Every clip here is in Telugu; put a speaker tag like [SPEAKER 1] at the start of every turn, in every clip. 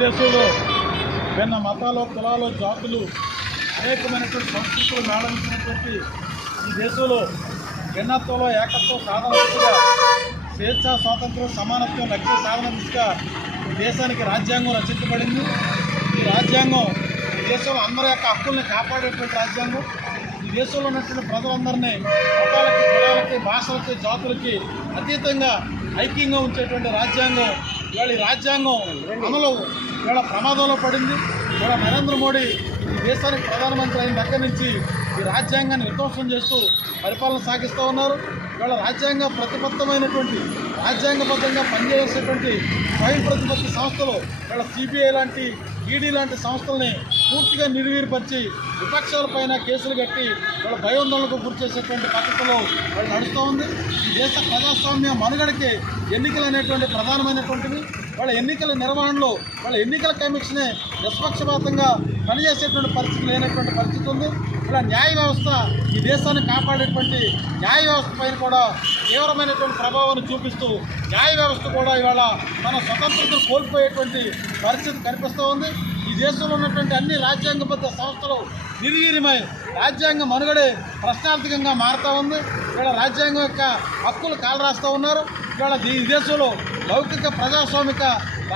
[SPEAKER 1] భారతదేశంలో భిన్న మతాలు కులాలు జాతులు అనేకమైనటువంటి సంస్కృతులు మేళవించినటువంటి ఈ దేశంలో భిన్నత్వంలో ఏకత్వం సాధన దిశగా స్వేచ్ఛ స్వాతంత్రం సమానత్వం లక్ష్య సాధన దిశగా ఈ దేశానికి రాజ్యాంగం రచించబడింది. ఈ రాజ్యాంగం ఈ దేశంలో అందరి యొక్క హక్కుల్ని కాపాడేటువంటి రాజ్యాంగం. ఈ దేశంలో ఉన్నటువంటి ప్రజలందరినీ మతాలకి కులాలకి భాషలకి జాతులకి అతీతంగా ఐక్యంగా ఉంచేటువంటి రాజ్యాంగం. ఇవాళ ఈ రాజ్యాంగం అమలు ఇక్కడ ప్రమాదంలో పడింది. ఇక్కడ నరేంద్ర మోడీ ఈ దేశానికి ప్రధానమంత్రి అయిన దగ్గర నుంచి ఈ రాజ్యాంగాన్ని విధ్వంసం చేస్తూ పరిపాలన సాగిస్తూ ఉన్నారు. ఇవాళ రాజ్యాంగ ప్రతిబద్ధమైనటువంటి రాజ్యాంగబద్ధంగా పనిచేసేటువంటి స్వయం ప్రతిపత్తి సంస్థలు ఇవాళ సిబిఐ లాంటి ఈడీ లాంటి సంస్థల్ని పూర్తిగా నిర్వీర్పరిచి విపక్షాలపైన కేసులు కట్టి వాళ్ళ భయోందోళనకు గురి చేసేటువంటి పద్ధతిలో వాళ్ళు నడుస్తూ ఉంది. ఈ దేశ ప్రజాస్వామ్య మనుగడకి ఎన్నికలు అనేటువంటి ప్రధానమైనటువంటివి. వాళ్ళ ఎన్నికల నిర్వహణలో వాళ్ళ ఎన్నికల కమిషనే నిష్పక్షపాతంగా పనిచేసేటువంటి పరిస్థితి లేనటువంటి పరిస్థితి ఉంది. ఇలా న్యాయ వ్యవస్థ ఈ దేశాన్ని కాపాడేటువంటి న్యాయ వ్యవస్థ పైన కూడా తీవ్రమైనటువంటి ప్రభావాన్ని చూపిస్తూ న్యాయ వ్యవస్థ కూడా ఇవాళ మన స్వతంత్రతను కోల్పోయేటువంటి పరిస్థితి కనిపిస్తూ ఉంది. దేశంలో ఉన్నటువంటి అన్ని రాజ్యాంగబద్ధ సంస్థలు నిర్వీర్యమై రాజ్యాంగ మనుగడే ప్రశ్నార్థకంగా మారుతూ ఉంది. ఇక్కడ రాజ్యాంగం యొక్క హక్కులు కాలరాస్తూ ఉన్నారు. ఇక్కడ ఈ దేశంలో లౌకిక ప్రజాస్వామిక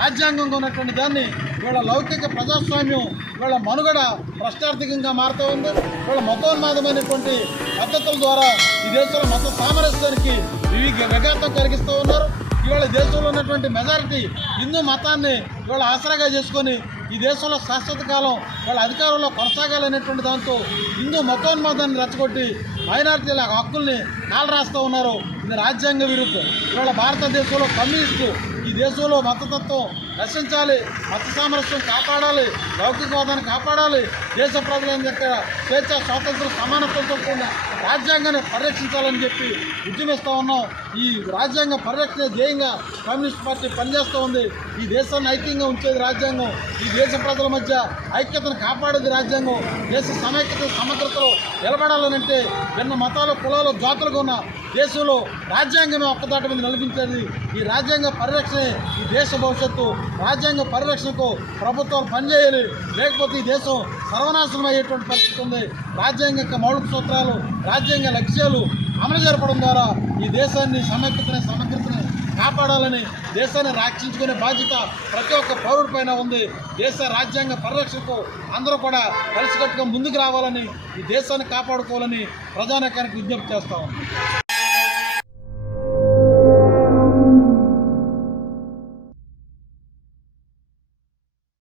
[SPEAKER 1] రాజ్యాంగంగా ఉన్నటువంటి దాన్ని వీళ్ళ లౌకిక ప్రజాస్వామ్యం వీళ్ళ మనుగడ ప్రశ్నార్థకంగా మారుతూ ఉంది. వీళ్ళ మతోన్మాదమైనటువంటి పద్ధతుల ద్వారా ఈ దేశంలో మత సామరస్యానికి వివి విఘాతం కలిగిస్తూ ఉన్నారు. ఇవాళ దేశంలో ఉన్నటువంటి మెజారిటీ హిందూ మతాన్ని ఇవాళ ఆసరాగా చేసుకొని ఈ దేశంలో శాశ్వత కాలం వాళ్ళ అధికారంలో కొనసాగాలనేటువంటి దాంతో హిందూ మతోన్మాదాన్ని రెచ్చగొట్టి మైనారిటీల హక్కుల్ని కాలరాస్తూ ఉన్నారు. ఇది రాజ్యాంగ విరుద్ధం. ఇవాళ భారతదేశంలో కమ్యూనిస్టు ఈ దేశంలో మతతత్వం రక్షించాలి మత సామరస్యం కాపాడాలి లౌకికవాదాన్ని కాపాడాలి దేశ ప్రజల దగ్గర స్వేచ్ఛ స్వాతంత్ర సమానత్వంతో కూడిన రాజ్యాంగాన్ని పరిరక్షించాలని చెప్పి ఉద్యమిస్తూ ఉన్నాం. ఈ రాజ్యాంగ పరిరక్షణ ధ్యేయంగా కమ్యూనిస్ట్ పార్టీ పనిచేస్తూ ఉంది. ఈ దేశాన్ని ఐక్యంగా ఉంచేది రాజ్యాంగం. ఈ దేశ ప్రజల మధ్య ఐక్యతను కాపాడేది రాజ్యాంగం. దేశ సమైక్యత సమగ్రతలో నిలబడాలనంటే భిన్న మతాలు కులాలు జాతులుగా ఉన్న దేశంలో రాజ్యాంగమే ఒక్కదాటి మీద నిలిపించేది ఈ రాజ్యాంగ పరిరక్షణే ఈ దేశ భవిష్యత్తు. రాజ్యాంగ పరిరక్షణకు ప్రభుత్వాలు పనిచేయాలి. లేకపోతే ఈ దేశం సర్వనాశనం అయ్యేటువంటి పరిస్థితి ఉంది. రాజ్యాంగ యొక్క మౌలిక సూత్రాలు రాజ్యాంగ లక్ష్యాలు అమలు జరపడం ద్వారా ఈ దేశాన్ని సమైక్యతని సమగ్రతని కాపాడాలని దేశాన్ని రక్షించుకునే బాధ్యత ప్రతి ఒక్క పౌరుడిపైన ఉంది. దేశ రాజ్యాంగ పరిరక్షణకు అందరూ కూడా కలిసికట్టుగా ముందుకు రావాలని ఈ దేశాన్ని కాపాడుకోవాలని ప్రధానికానికి విజ్ఞప్తి చేస్తా ఉంది